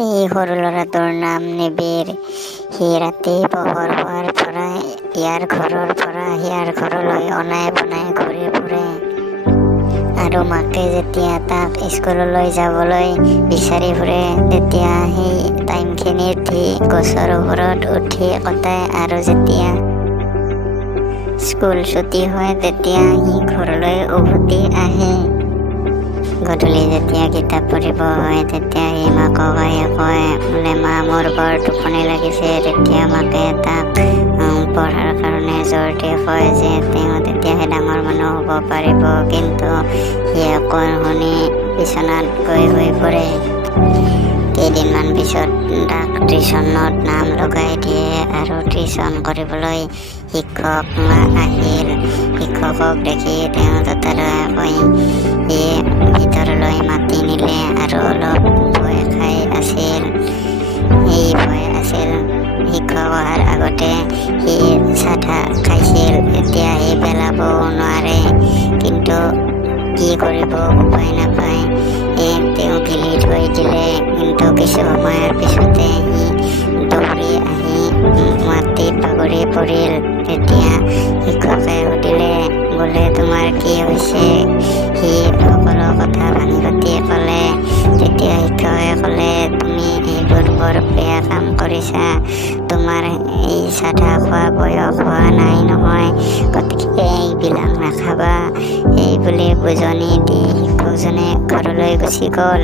এই সৰু ল'ৰাটোৰ নাম নিবিৰ। সি ৰাতি পোহৰ হোৱাৰ পৰা ইয়াৰ ঘৰৰ পৰা সিয়াৰ ঘৰলৈ অনাই বনাই ঘূৰি ফুৰে আৰু মাকে যেতিয়া তাক স্কুললৈ যাবলৈ বিচাৰি ফুৰে তেতিয়া সেই টাইমখিনিত সি গছৰ ওপৰত উঠি কটায় আৰু যেতিয়া স্কুল ছুটি হয় তেতিয়া সি ঘৰলৈ উভতি আহে। গধূলি যেতিয়া কিতাপ পঢ়িব হয় তেতিয়া সি মাকক কয় বোলে মা মোৰ বৰ টোপনি লাগিছে। তেতিয়া মাকে তাক পঢ়াৰ কাৰণে জোৰ দি কয় যে তেওঁ তেতিয়াহে ডাঙৰ মানুহ হ'ব পাৰিব, কিন্তু সি একো শুনি বিচনাত গৈ শুই পৰে। কেইদিনমান পিছত তাক টিউশ্যনত নাম লগাই দিয়ে আৰু টিউশ্যন কৰিবলৈ শিক্ষক আহিল। শিক্ষকক দেখি তেওঁ ততাতৈয়াকৈ সি ভিতৰলৈ মাতি নিলে আৰু অলপ ভয় খাই আছিল। এই ভয় আছিল শিক্ষক অহাৰ আগতে সি চাধা খাইছিল, এতিয়া সি পেলাবও নোৱাৰে, কিন্তু কি কৰিব উপায় নাপায়। তেওঁ গিলি থৈ দিলে, কিন্তু কিছু সময়ৰ পিছতে সি দৌৰি আহি মাটিত বাগৰি পৰিল। তেতিয়া শিক্ষকে সুধিলে বোলে তোমাৰ কি হৈছে? সি সকলো কথা ভাঙি পাতি ক'লে। তেতিয়া শিক্ষকে ক'লে তুমি এইবোৰ বৰ বেয়া কাম কৰিছা, তোমাৰ এই চাধা খোৱা বয়স হোৱা নাই নহয়, গতিকে এইবিলাক নাখাবা। এই বুলি বুজনি দি শিক্ষকজনে ঘৰলৈ গুচি গ'ল।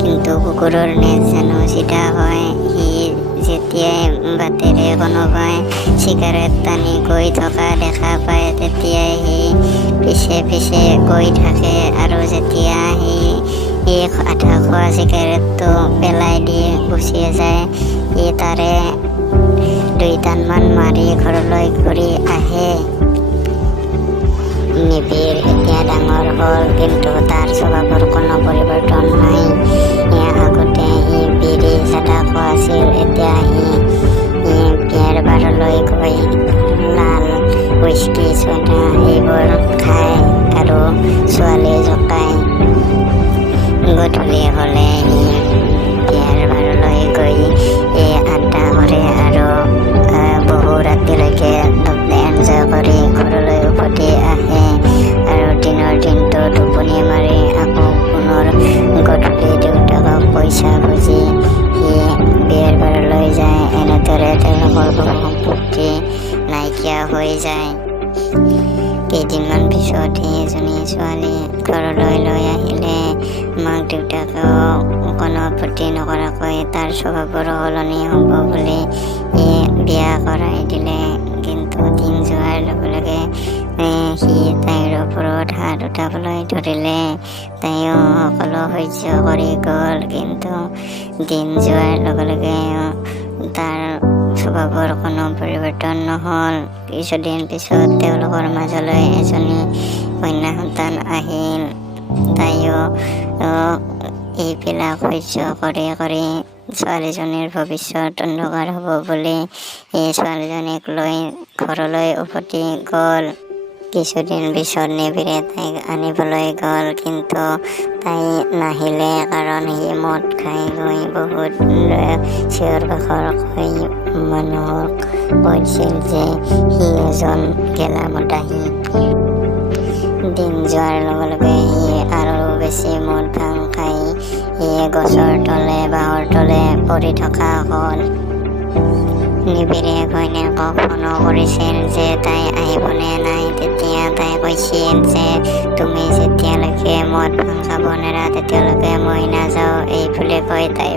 কিন্তু কুকুৰৰ নেজ জানো চিধা হয়। সি যেতিয়াই বাটেৰে কোনোবাই চিগাৰেট টানি গৈ থকা দেখা পায় তেতিয়াই সি পিছে পিছে গৈ থাকে আৰু যেতিয়া সি আধা খোৱা চিগাৰেটটো পেলাই দি গুচি যায়, সি তাৰে 2 টানমান মাৰি ঘৰলৈ ঘূৰি আহে। নিবিৰ এতিয়া ডাঙৰ হ'ল, কিন্তু তাৰ স্বভাৱৰ কোনো পৰিৱৰ্তন নাই। আগতে সি বিড়ি চাধা খোৱা আছিল, এতিয়া সি বিয়াৰ বাৰলৈ গৈ লাল হুইস্কি চ'ডা এইবোৰ খায় আৰু ছোৱালী জকায়। গধূলি হ'লে সি বিয়াৰ বাৰলৈ গৈ আড্ডা কৰে আৰু বহু ৰাতিলৈকে এনজয় কৰি ঘৰলৈ উভতি আহে আৰু দিনৰ দিনটো টোপনি মাৰি আকৌ পুনৰ গধূলি দেউতাকক পইচা খুজি সি বিয়াৰ বাৰলৈ যায়। এনেদৰে তেওঁলোকৰ বহু সম্পত্তি নাইকিয়া হৈ যায়। কেইদিনমান পিছত এজনী ছোৱালী ঘৰলৈ লৈ আহিলে। মাক দেউতাকেও কোনো আপত্তি নকৰাকৈ তাৰ স্বভাৱৰ সলনি হ'ব বুলি বিয়া কৰাই দিলে। কিন্তু দিন যোৱাৰ লগে লগে সি তাইৰ ওপৰত হাত উঠাবলৈ ধৰিলে। তাইও সকলো সহ্য কৰি গ'ল, কিন্তু দিন যোৱাৰ লগে লগে তাৰ স্বভাৱৰ কোনো পৰিৱৰ্তন নহ'ল। কিছুদিন পিছত তেওঁলোকৰ মাজলৈ এজনী কন্যা সন্তান আহিল। তাইও এইবিলাক সহ্য কৰি কৰি ছোৱালীজনীৰ ভৱিষ্যত অন্ধকাৰ হ'ব বুলি এই ছোৱালীজনীক লৈ ঘৰলৈ উভতি গ'ল। কিছুদিন পিছত নিবিৰে তাইক আনিবলৈ গ'ল, কিন্তু তাই নাহিলে, কাৰণ সি মদ খাই গৈ বহুত চিঞৰ বাখৰ কৰি মানুহক কৈছিল যে সি এজন গেলা মদাহী। দিন যোৱাৰ লগে লগে সি আৰু বেছি মদ ভাং খাই সি গছৰ তলে বাঁহৰ তলে পৰি থকা হ'ল। নিবিৰে ঘৈণীয়েকক ফোনো কৰিছিল যে তাই আহিবনে নাই। তেতিয়া তাই কৈছিল যে তুমি যেতিয়ালৈকে মদ ভাং খাব নেৰা তেতিয়ালৈকে মই নাযাওঁ। এই বুলি কৈ তাই